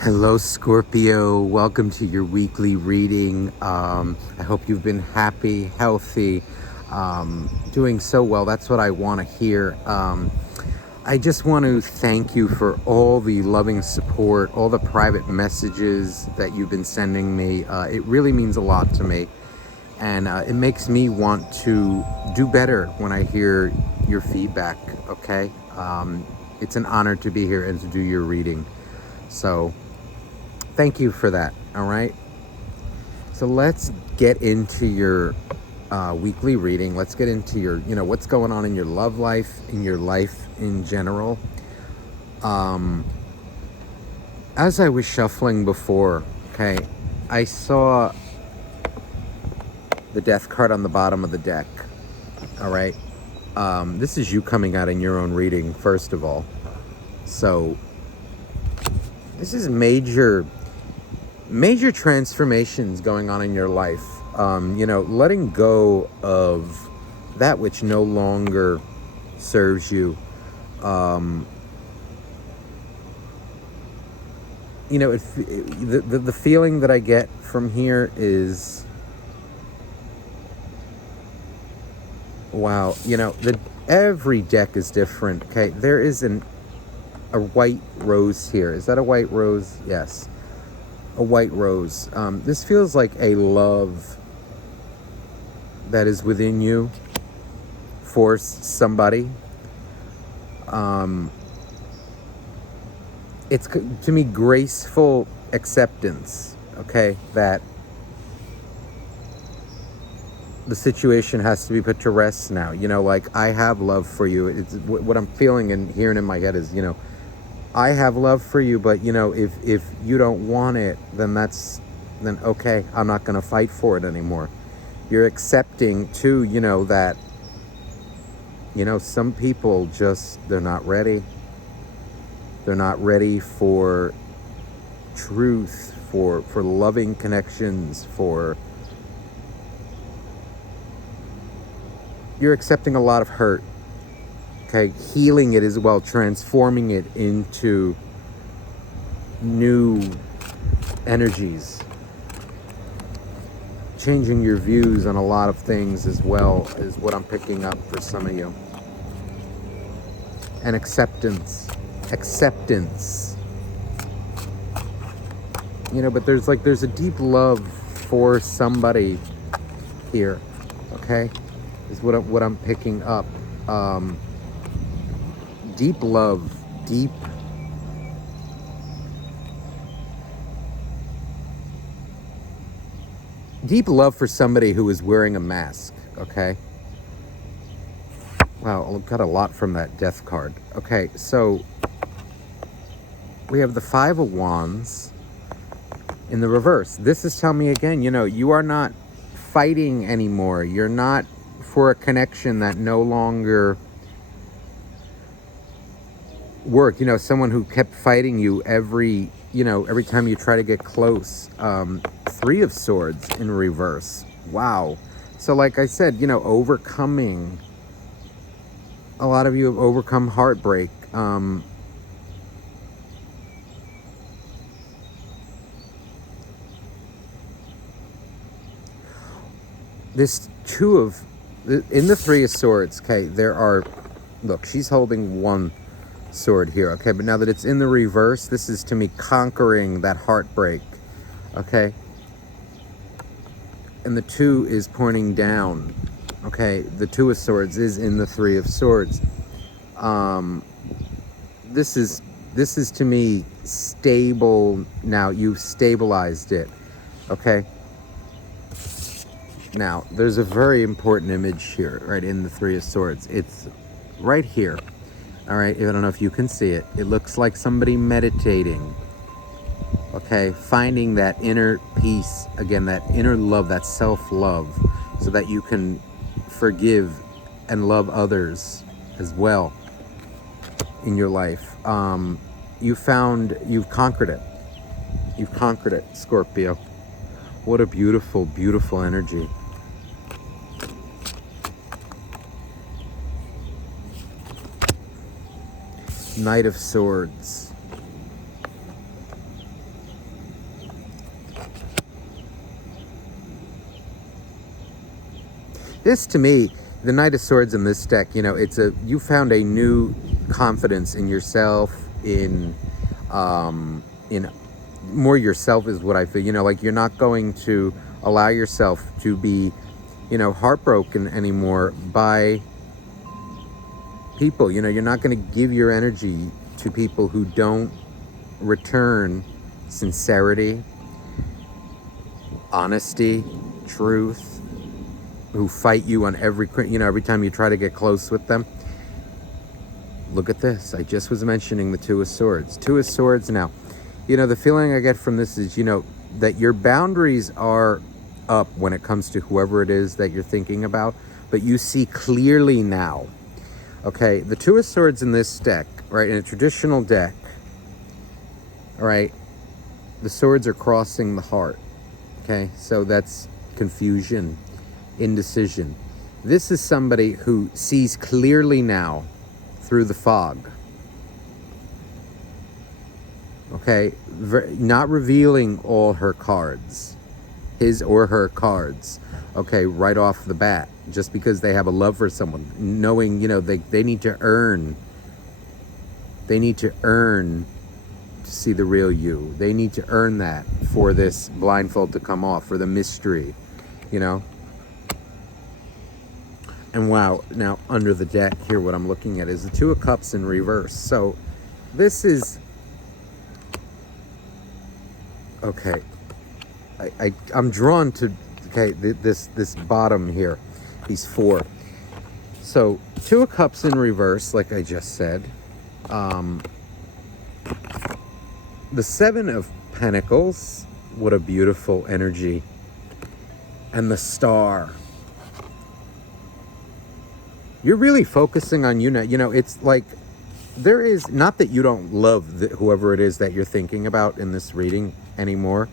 Hello, Scorpio. Welcome to your weekly reading. I hope you've been happy, healthy, doing so well. That's what I want to hear. I just want to thank you for all the loving support, all the private messages that you've been sending me. It really means a lot to me. And it makes me want to do better when I hear your feedback, okay? It's an honor to be here and to do your reading. So thank you for that, all right? So let's get into your weekly reading. Let's get into your, what's going on in your love life, in your life in general. As I was shuffling before, okay, I saw the death card on the bottom of the deck, all right? This is you coming out in your own reading, first of all. So this is major transformations going on in your life. Letting go of that which no longer serves you. The feeling that I get from here is, wow, every deck is different, okay? There is a white rose here. Is that a white rose? Yes. A white rose. This feels like a love that is within you for somebody. It's, to me, graceful acceptance, okay, that the situation has to be put to rest now. Like, I have love for you. It's what I'm feeling and hearing in my head is, I have love for you, but if you don't want it, then okay, I'm not going to fight for it anymore. You're accepting too, that some people just, they're not ready. They're not ready for truth, for loving connections, you're accepting a lot of hurt. Okay, healing it as well, transforming it into new energies, changing your views on a lot of things as well, is what I'm picking up for some of you. And acceptance. But there's a deep love for somebody here, okay? Is what I'm picking up. Deep love, deep love for somebody who is wearing a mask, okay? Wow, I got a lot from that death card. Okay, so we have the Five of Wands in the reverse. This is telling me again, you are not fighting anymore. You're not for a connection that no longer worked. Someone who kept fighting you every time you try to get close. Three of Swords in reverse. Wow. So like I said, overcoming. A lot of you have overcome heartbreak. This in the Three of Swords, okay, look, she's holding one sword here, okay, but now that it's in the reverse, this is to me conquering that heartbreak, okay, and the two is pointing down, okay, the Two of Swords is in the Three of Swords. This is to me stable. Now you've stabilized it, okay. Now, there's a very important image here, right, in the Three of Swords. It's right here, all right? I don't know if you can see it. It looks like somebody meditating, okay? Finding that inner peace, again, that inner love, that self-love, so that you can forgive and love others as well in your life. You've conquered it. You've conquered it, Scorpio. What a beautiful, beautiful energy. Knight of Swords. This, to me, the Knight of Swords in this deck, you found a new confidence in yourself, in more yourself is what I feel. Like you're not going to allow yourself to be, heartbroken anymore by people. You're not going to give your energy to people who don't return sincerity, honesty, truth, who fight you on every time you try to get close with them. Look at this. I just was mentioning the Two of Swords. Two of Swords now. The feeling I get from this is, that your boundaries are up when it comes to whoever it is that you're thinking about, but you see clearly now. Okay, the Two of Swords in this deck, right, in a traditional deck, all right, the swords are crossing the heart. Okay, so that's confusion, indecision. This is somebody who sees clearly now through the fog. Okay, not revealing all her cards, his or her cards, okay, right off the bat, just because they have a love for someone, knowing, they need to earn to see the real you. They need to earn that for this blindfold to come off, for the mystery, And wow, now under the deck here, what I'm looking at is the Two of Cups in reverse. So this is, okay, I'm drawn to, okay, this bottom here, these four. So Two of Cups in reverse, like I just said. The Seven of Pentacles, what a beautiful energy. And the Star. You're really focusing on you now. It's like, there is, not that you don't love whoever it is that you're thinking about in this reading anymore.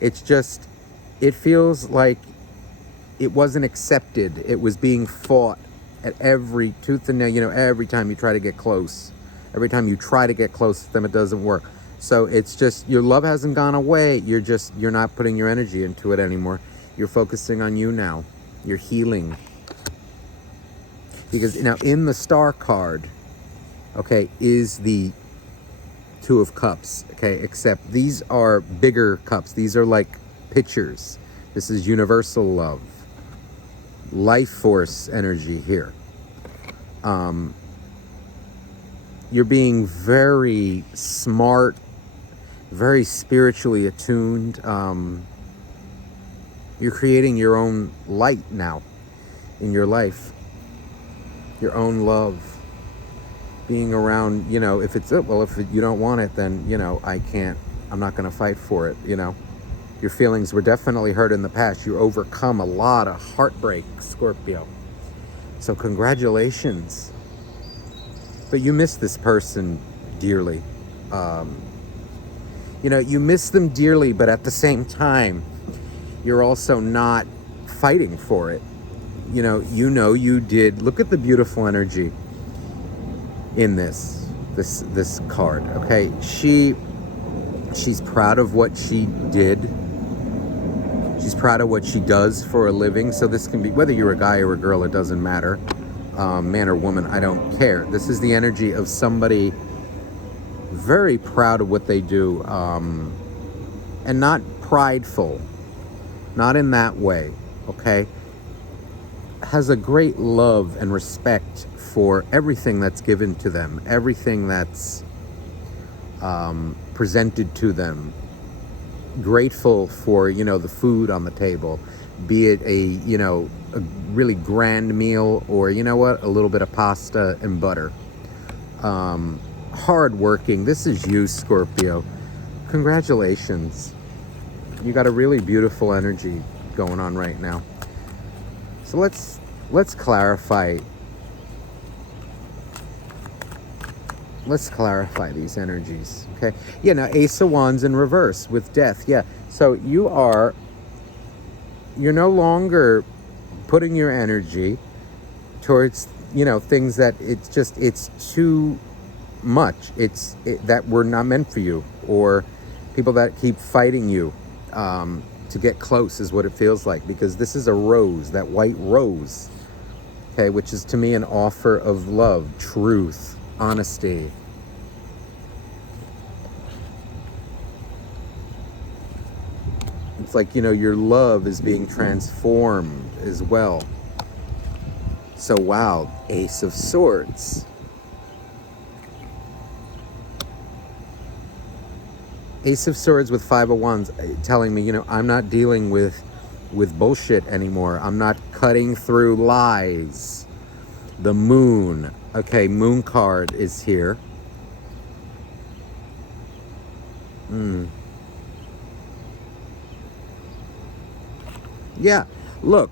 It's just, it feels like it wasn't accepted. It was being fought at every tooth and nail, every time you try to get close. Every time you try to get close to them, it doesn't work. So it's just, your love hasn't gone away. You're not putting your energy into it anymore. You're focusing on you now. You're healing. Because now in the Star card, okay, is the Two of Cups, okay, except these are bigger cups. These are like pitchers. This is universal love, life force energy here. You're being very smart, very spiritually attuned. You're creating your own light now in your life, your own love. Being around, if it's, if you don't want it, then, I'm not going to fight for it, Your feelings were definitely hurt in the past. You overcome a lot of heartbreak, Scorpio. So congratulations. But you miss this person dearly. You miss them dearly, but at the same time, you're also not fighting for it. You did. Look at the beautiful energy in this card. Okay, she's proud of what she did. She's proud of what she does for a living. So this can be, whether you're a guy or a girl, it doesn't matter. Man or woman, I don't care. This is the energy of somebody very proud of what they do, and not prideful, not in that way, okay? Has a great love and respect for everything that's given to them, everything that's presented to them. Grateful for, the food on the table, be it a really grand meal, or a little bit of pasta and butter. Hardworking. This is you, Scorpio. Congratulations. You got a really beautiful energy going on right now. So let's clarify. Let's clarify these energies, okay? Yeah, now Ace of Wands in reverse with Death. Yeah, so you're no longer putting your energy towards, things that it's too much. That were not meant for you, or people that keep fighting you. to get close is what it feels like, because this is a rose, that white rose, okay, which is to me an offer of love, truth, honesty. It's like, you know, your love is being transformed as well. So, wow, Ace of Swords. Ace of Swords with Five of Wands telling me, you know, I'm not dealing with bullshit anymore. I'm not cutting through lies. The Moon. Okay, Moon card is here. Yeah, look.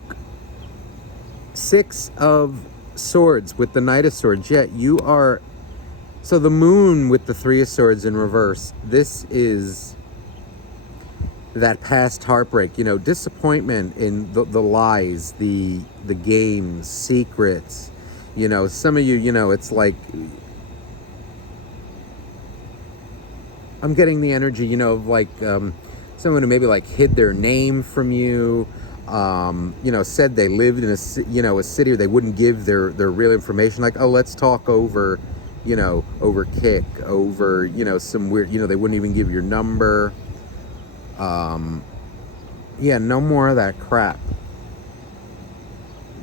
Six of Swords with the Knight of Swords. Yeah, you are... So the Moon with the Three of Swords in reverse. This is that past heartbreak, you know, disappointment in the lies, the games, secrets. You know, some of you, you know, it's like... I'm getting the energy, you know, of like someone who maybe like hid their name from you. You know, said they lived in a city, or they wouldn't give their real information. Like, oh, let's talk over, you know, over Kick, over, you know, some weird, you know, they wouldn't even give your number. Yeah, no more of that crap.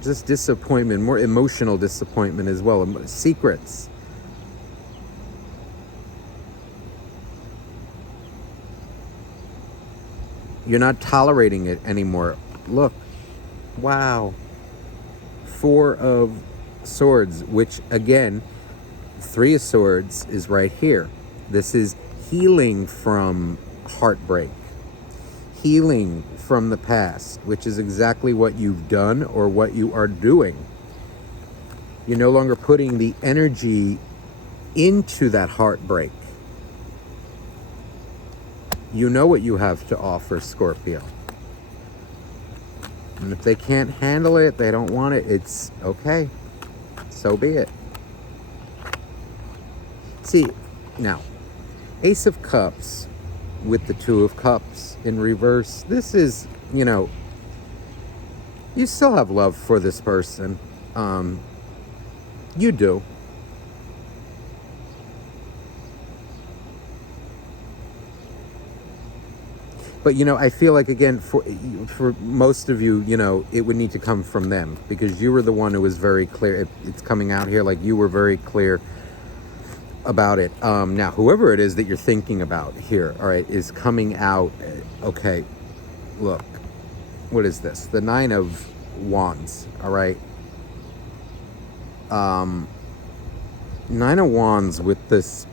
Just disappointment, more emotional disappointment as well. Secrets. You're not tolerating it anymore. Look. Wow. Four of Swords, which again, Three of Swords is right here. This is healing from heartbreak. Healing from the past, which is exactly what you've done or what you are doing. You're no longer putting the energy into that heartbreak. You know what you have to offer, Scorpio. And if they can't handle it, they don't want it, it's okay. So be it. See, now, Ace of Cups with the Two of Cups in reverse. This is, you know, you still have love for this person. You do. But, you know, I feel like, again, for most of you, you know, it would need to come from them, because you were the one who was very clear. It's coming out here like you were very clear about it. Now, whoever it is that you're thinking about here, all right, is coming out. Okay, look, what is this? The Nine of Wands, all right? Nine of Wands with this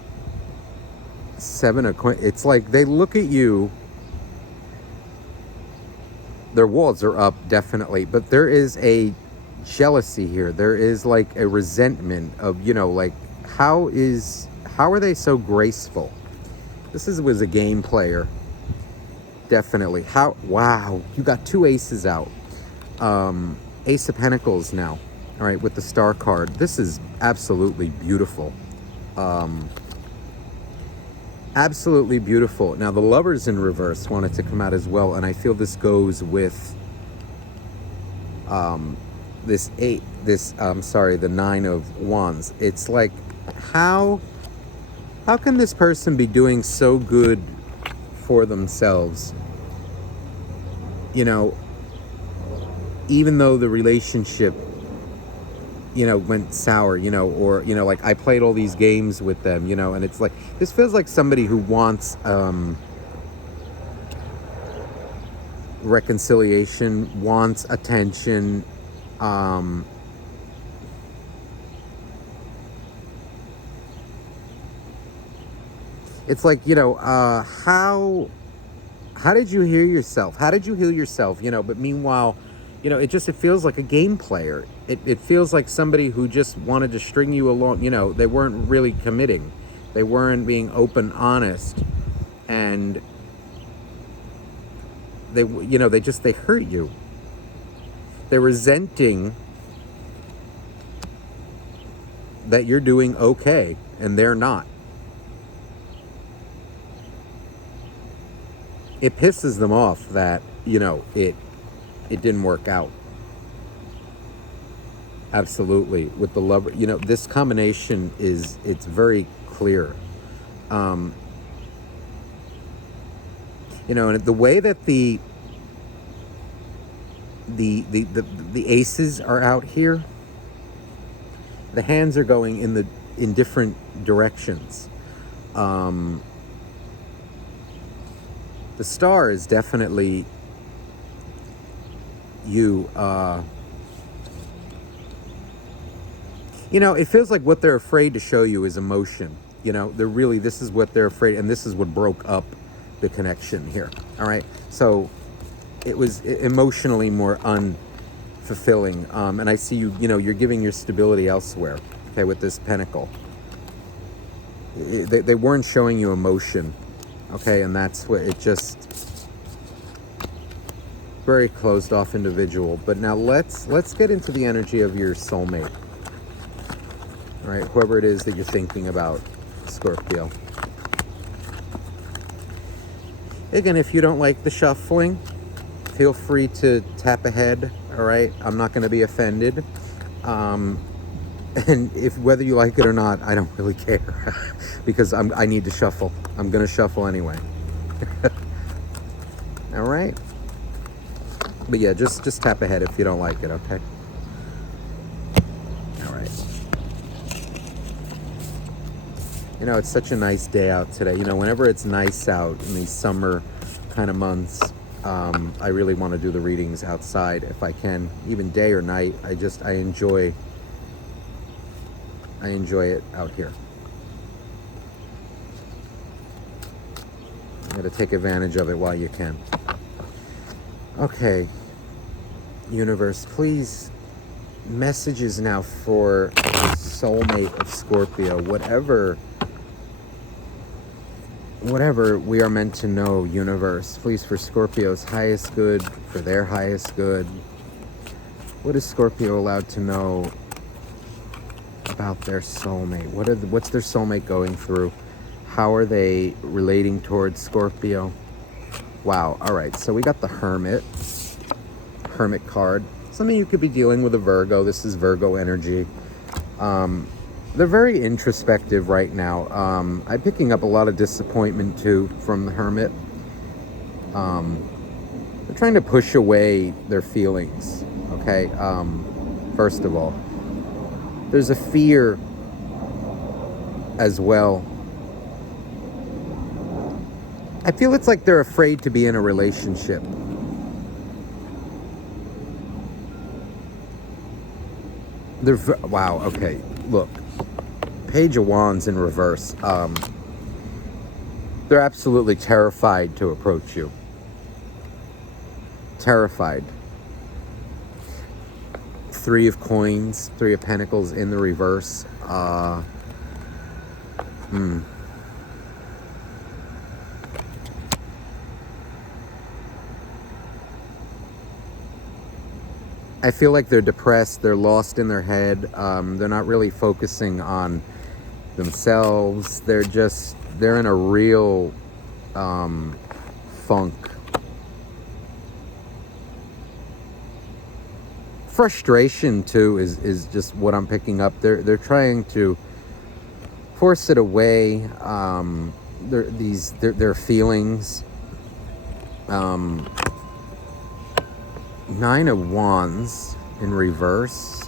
Seven of Coins. It's like they look at you. Their walls are up, definitely, but there is a jealousy here. There is like a resentment of, you know, like, how are they so graceful? This was a game player, definitely. Wow, you got two aces out. Ace of Pentacles now, all right, with the Star card. This is absolutely beautiful. Absolutely beautiful. Now, the Lovers in reverse wanted to come out as well, and I feel this goes with the Nine of Wands. It's like, how can this person be doing so good for themselves, you know, even though the relationship, you know, went sour, you know, or, you know, like, I played all these games with them, you know, and it's like, this feels like somebody who wants reconciliation, wants attention, it's like, you know, how did you heal yourself? How did you heal yourself? You know, but meanwhile, you know, it feels like a game player. It feels like somebody who just wanted to string you along. You know, they weren't really committing. They weren't being open, honest. And they, you know, they hurt you. They're resenting that you're doing okay and they're not. It pisses them off that you know, it didn't work out. Absolutely. With the love, you know, this combination it's very clear. Um, you know, and the way that the aces are out here, the hands are going in different directions. Um, the star is definitely you. You know, it feels like what they're afraid to show you is emotion. You know, they're really, this is what they're afraid, and this is what broke up the connection here. All right. So it was emotionally more unfulfilling. And I see you, you know, you're giving your stability elsewhere. Okay. With this pentacle, they weren't showing you emotion. Okay. And that's what it just, very closed off individual. But now let's get into the energy of your soulmate. All right, whoever it is that you're thinking about, Scorpio. Again, if you don't like the shuffling, feel free to tap ahead. All right, I'm not going to be offended. And if whether you like it or not, I don't really care because I need to shuffle. I'm going to shuffle anyway. All right. But yeah, just tap ahead if you don't like it. Okay. All right. You know, it's such a nice day out today. You know, whenever it's nice out in these summer kind of months, I really want to do the readings outside if I can, even day or night. I enjoy it out here. You got to take advantage of it while you can. Okay, universe, please, messages now for soulmate of Scorpio, whatever we are meant to know, universe, please, for Scorpio's highest good, for their highest good. What is Scorpio allowed to know about their soulmate? What's their soulmate going through? How are they relating towards Scorpio? Wow. All right. So we got the Hermit card. Something you could be dealing with a Virgo. This is Virgo energy. They're very introspective right now. I'm picking up a lot of disappointment too from the Hermit. They're trying to push away their feelings. Okay. First of all, there's a fear as well. I feel it's like they're afraid to be in a relationship. Wow, okay, look. Page of Wands in reverse. They're absolutely terrified to approach you. Terrified. Three of Coins, Three of Pentacles in the reverse. I feel like they're depressed, they're lost in their head, they're not really focusing on themselves, they're in a real funk. Frustration too is just what I'm picking up. They're trying to force it away, their feelings. Nine of Wands in reverse.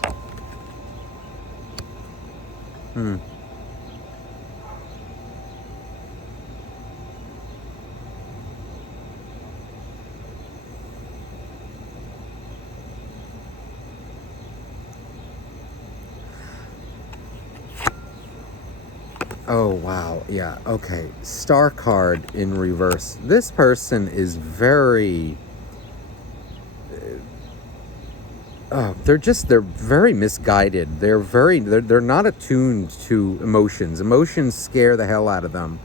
Oh, wow. Yeah. Okay. Star card in reverse. This person is very... they're very misguided. They're not attuned to emotions. Emotions scare the hell out of them.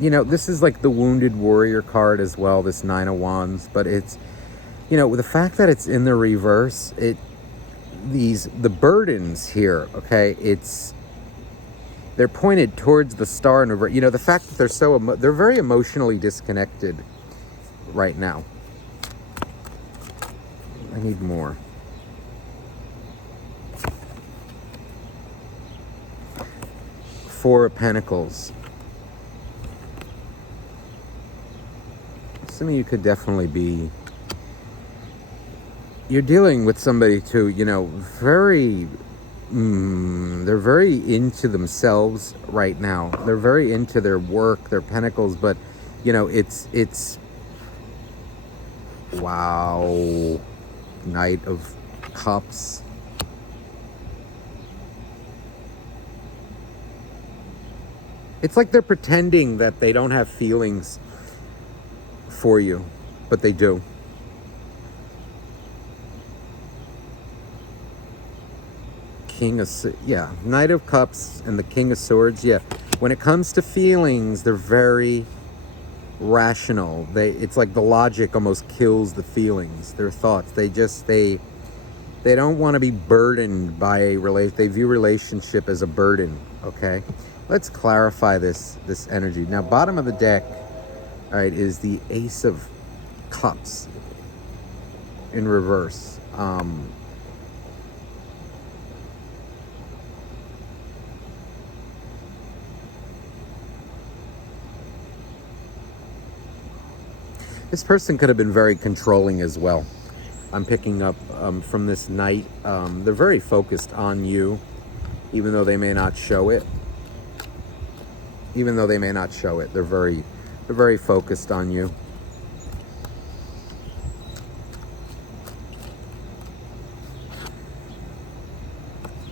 You know, this is like the Wounded Warrior card as well, this Nine of Wands, but it's, you know, with the fact that it's in the reverse, the burdens here, okay, it's They're pointed towards the star in reverse. The fact that they're very emotionally disconnected right now. I need more. Four of Pentacles. Some of you could definitely be... You're dealing with somebody too, very... they're very into themselves right now. They're very into their work, their pentacles, but, it's... Wow. Knight of Cups. It's like they're pretending that they don't have feelings for you, but they do. Knight of Cups and the King of Swords. When it comes to feelings, they're very rational. It's like the logic almost kills the feelings, their thoughts. They don't want to be burdened by a relationship. They view relationship as a burden. Okay, let's clarify this energy. Now, bottom of the deck, all right, is the Ace of Cups in reverse. This person could have been very controlling as well. I'm picking up from this Knight. They're very focused on you, even though they may not show it. They're very focused on you.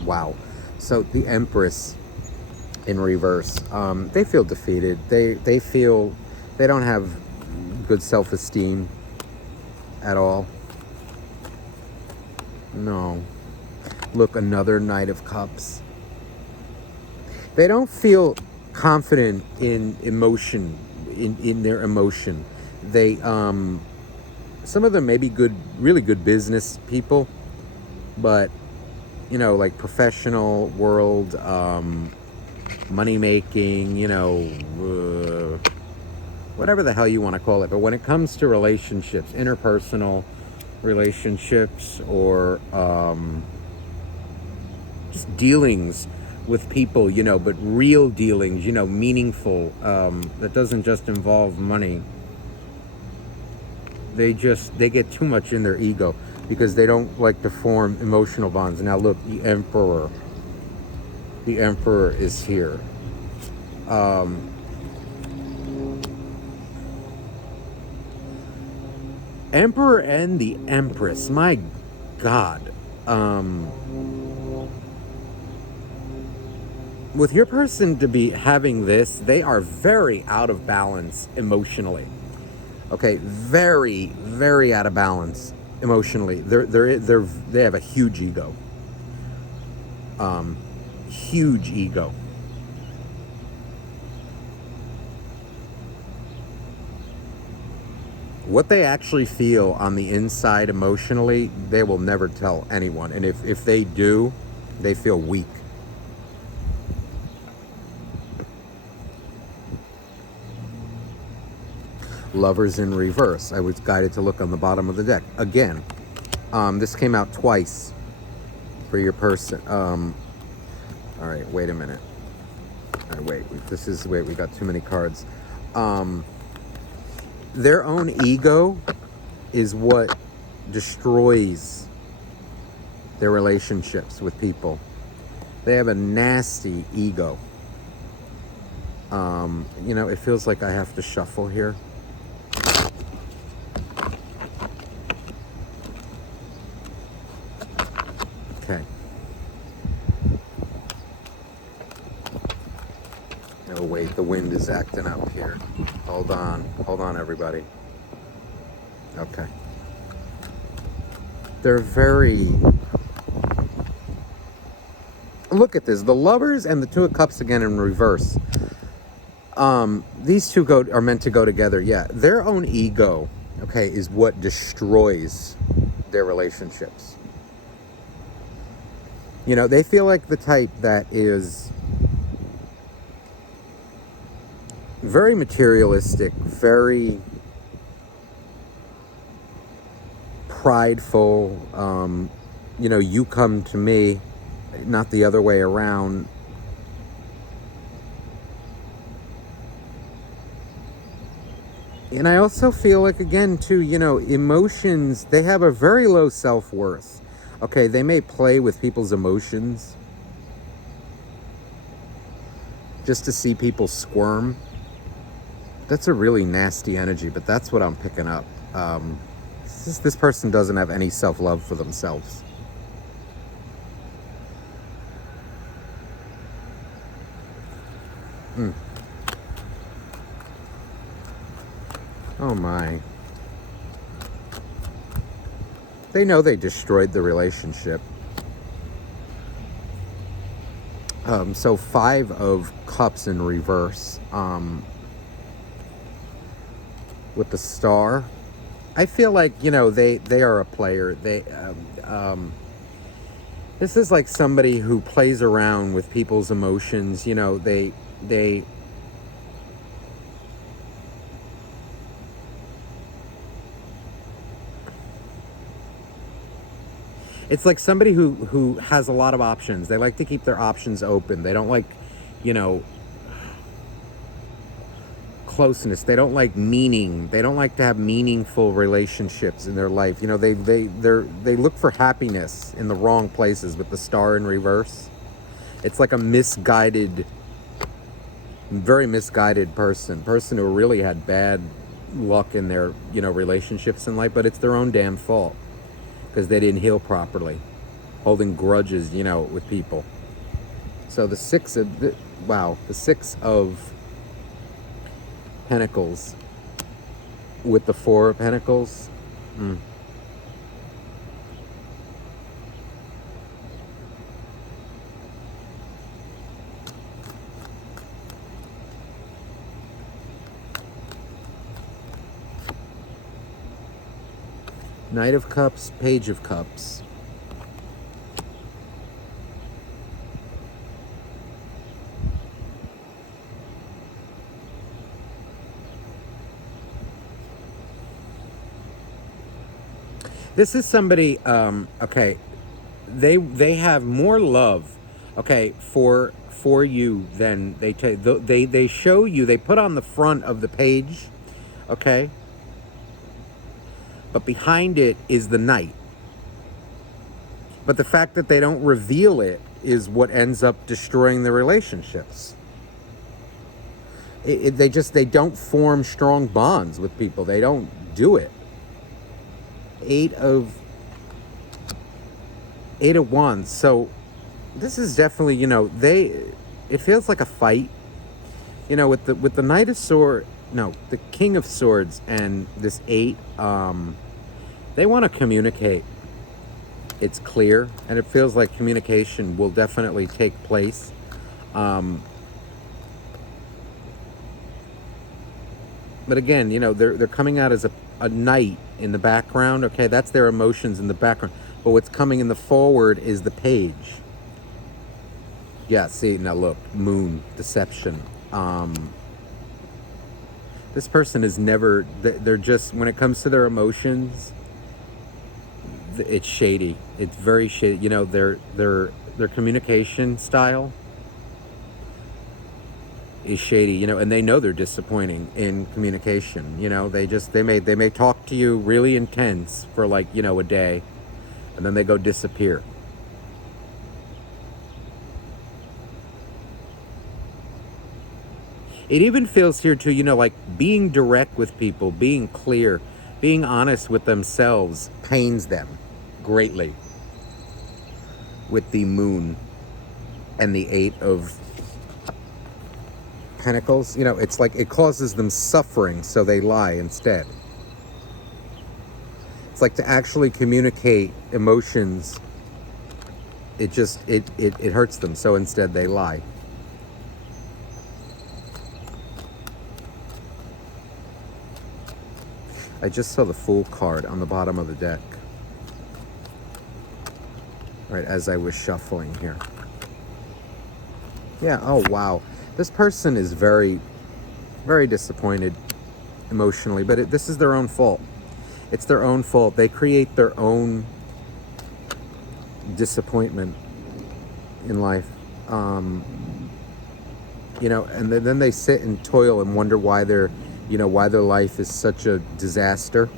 Wow. So the Empress in reverse. They feel defeated. They feel they don't have good self-esteem at all. No. Look, another Knight of Cups. They don't feel confident in emotion, in their emotion. They some of them may be really good business people, but like professional world, money making, whatever the hell you want to call it. But when it comes to relationships, interpersonal relationships, or just dealings with people, but real dealings, meaningful, that doesn't just involve money, they get too much in their ego because they don't like to form emotional bonds. Now look, the Emperor is here. Emperor and the Empress, my God. With your person to be having this, they are very out of balance emotionally. Okay, very, very out of balance emotionally. They have a huge ego. Huge ego. What they actually feel on the inside emotionally, they will never tell anyone. And if they do, they feel weak. Lovers in reverse. I was guided to look on the bottom of the deck. Again, this came out twice for your person. All right, wait a minute. All right, wait, we got too many cards. Their own ego is what destroys their relationships with people. They have a nasty ego. It feels like I have to shuffle here. Okay. Oh wait, the wind is acting up here. Hold on everybody. Okay. They're very... Look at this, the Lovers and the Two of Cups again in reverse. These two are meant to go together. Yeah, their own ego, okay, is what destroys their relationships. They feel like the type that is very materialistic, very prideful. You come to me, not the other way around. And I also feel like, again, too, emotions, they have a very low self-worth. Okay, they may play with people's emotions just to see people squirm. That's a really nasty energy, but that's what I'm picking up. This person doesn't have any self-love for themselves. Oh my. They know they destroyed the relationship. So 5 of Cups in reverse. With the Star. I feel like, they are a player. This is like somebody who plays around with people's emotions. It's like somebody who has a lot of options. They like to keep their options open. They don't like, closeness. They don't like meaning. They don't like to have meaningful relationships in their life. They look for happiness in the wrong places with the Star in reverse. It's like a very misguided person who really had bad luck in their, relationships in life, but it's their own damn fault because they didn't heal properly, holding grudges, with people. So the 6 of Pentacles with the 4 of Pentacles. Knight of Cups, Page of Cups. This is somebody, okay, they have more love, okay, for you than they show you. They put on the front of the page, okay, but behind it is the Knight. But the fact that they don't reveal it is what ends up destroying the relationships. They don't form strong bonds with people. They don't do it. 8 of Wands. So this is definitely, it feels like a fight, with the Knight of Swords, no, the King of Swords and this 8, they want to communicate. It's clear, and it feels like communication will definitely take place. But again, they're coming out as a knight in the background. Okay, that's their emotions in the background. But what's coming in the forward is the page. Yeah, see, now look, Moon, deception. This person is never, they're just, when it comes to their emotions, it's shady. It's very shady. Their communication style is shady, and they know they're disappointing in communication. They may talk to you really intense for like, a day, and then they go disappear. It even feels here too, like being direct with people, being clear, being honest with themselves pains them greatly. With the Moon and the 8 of Pentacles, it's like it causes them suffering, so they lie instead. It's like to actually communicate emotions, it hurts them, so instead they lie. I just saw the Fool card on the bottom of the deck, right as I was shuffling here. Yeah, oh wow. This person is very very disappointed emotionally, but this is their own fault. It's their own fault. They create their own disappointment in life. And then they sit and toil and wonder why why their life is such a disaster.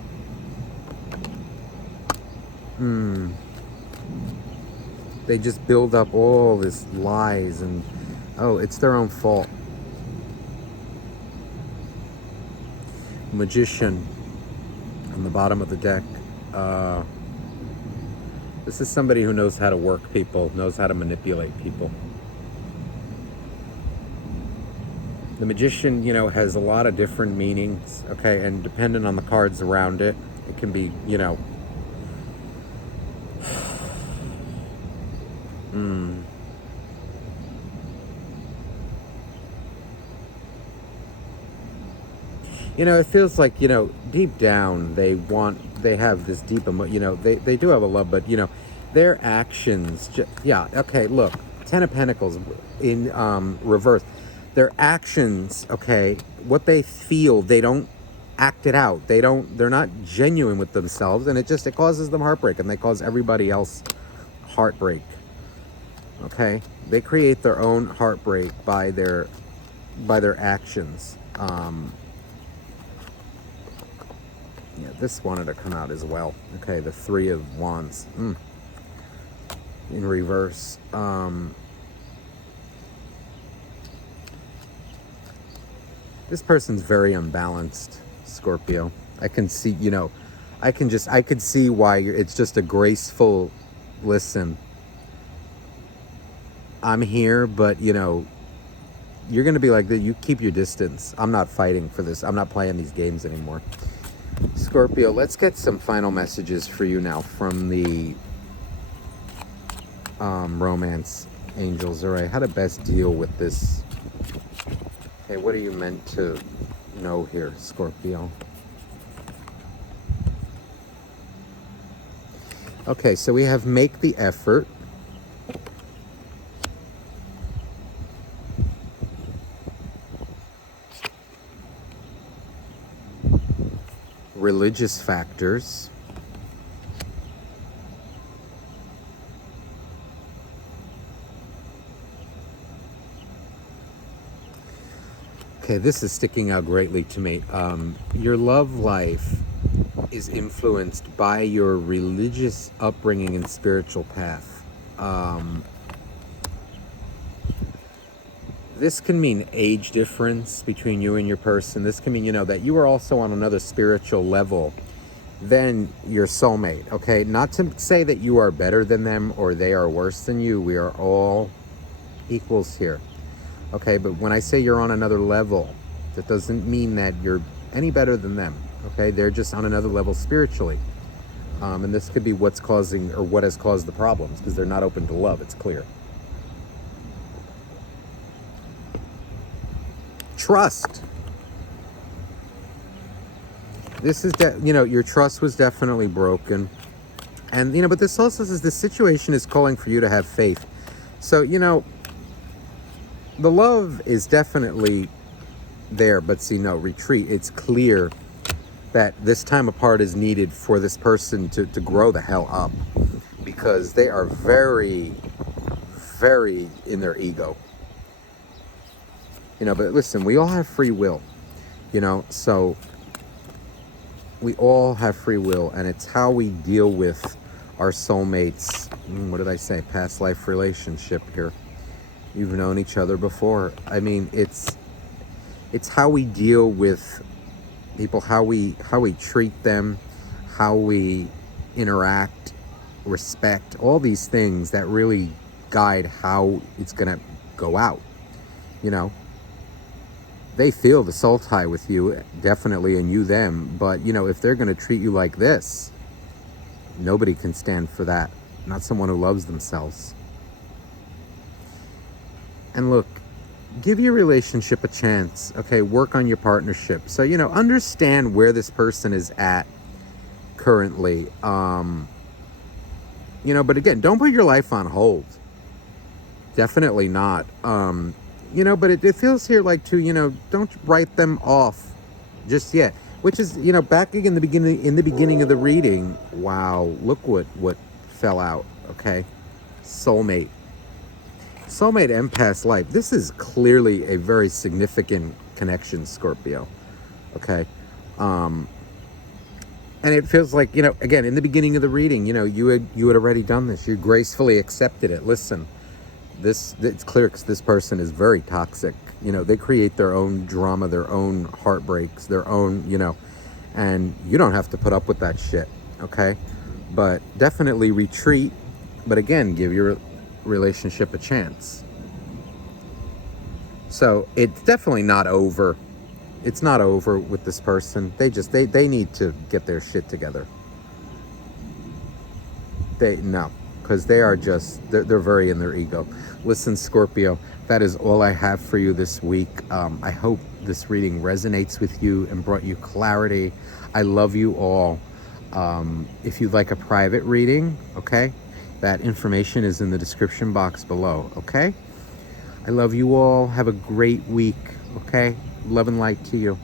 They just build up all this lies and, oh, it's their own fault. Magician on the bottom of the deck. This is somebody who knows how to work people, knows how to manipulate people. The Magician, has a lot of different meanings, okay? And depending on the cards around it, it can be, it feels like, deep down they have this deep they do have a love, but their actions, okay, look, 10 of Pentacles in reverse. Their actions, okay, what they feel, they don't act it out. They're not genuine with themselves, and it causes them heartbreak, and they cause everybody else heartbreak. Okay? They create their own heartbreak by their actions. This wanted to come out as well. Okay, the Three of Wands. In reverse. This person's very unbalanced, Scorpio. I can see, I could see why it's just a graceful, listen, I'm here, but, you're going to be like that. You keep your distance. I'm not fighting for this. I'm not playing these games anymore. Scorpio, let's get some final messages for you now from the romance angels. All right, how to best deal with this. Okay, what are you meant to know here, Scorpio? Okay, so we have make the effort. Religious factors. Okay, this is sticking out greatly to me. Your love life is influenced by your religious upbringing and spiritual path. This can mean age difference between you and your person. This can mean, that you are also on another spiritual level than your soulmate, okay? Not to say that you are better than them or they are worse than you. We are all equals here, okay? But when I say you're on another level, that doesn't mean that you're any better than them, okay? They're just on another level spiritually. And this could be what's causing or what has caused the problems, because they're not open to love, it's clear. Trust. This is, your trust was definitely broken. And, but this also says the situation is calling for you to have faith. So, the love is definitely there, but see, no, retreat. It's clear that this time apart is needed for this person to grow the hell up, because they are very, very in their ego. But listen, we all have free will, so we all have free will, and it's how we deal with our soulmates. What did I say? Past life relationship here. You've known each other before. I mean, it's how we deal with people, how we treat them, how we interact, respect, all these things that really guide how it's gonna go out. They feel the soul tie with you, definitely, and you them, but if they're going to treat you like this, nobody can stand for that. Not someone who loves themselves. And look, give your relationship a chance, okay? Work on your partnership. So, understand where this person is at currently. But again, don't put your life on hold. Definitely not. But it feels here like to, don't write them off just yet. Which is, back in the beginning of the reading. Wow, look what fell out. Okay, soulmate, and past life. This is clearly a very significant connection, Scorpio. Okay, and it feels like, again, in the beginning of the reading, you had already done this. You gracefully accepted it. Listen, it's clear because this person is very toxic. They create their own drama, their own heartbreaks, their own, and you don't have to put up with that shit. Okay, but definitely retreat. But again, give your relationship a chance. So it's definitely not over. It's not over with this person. They need to get their shit together. No, because they're very in their ego. Listen, Scorpio, that is all I have for you this week. I hope this reading resonates with you and brought you clarity. I love you all. If you'd like a private reading, okay, that information is in the description box below. Okay, I love you all. Have a great week. Okay, love and light to you.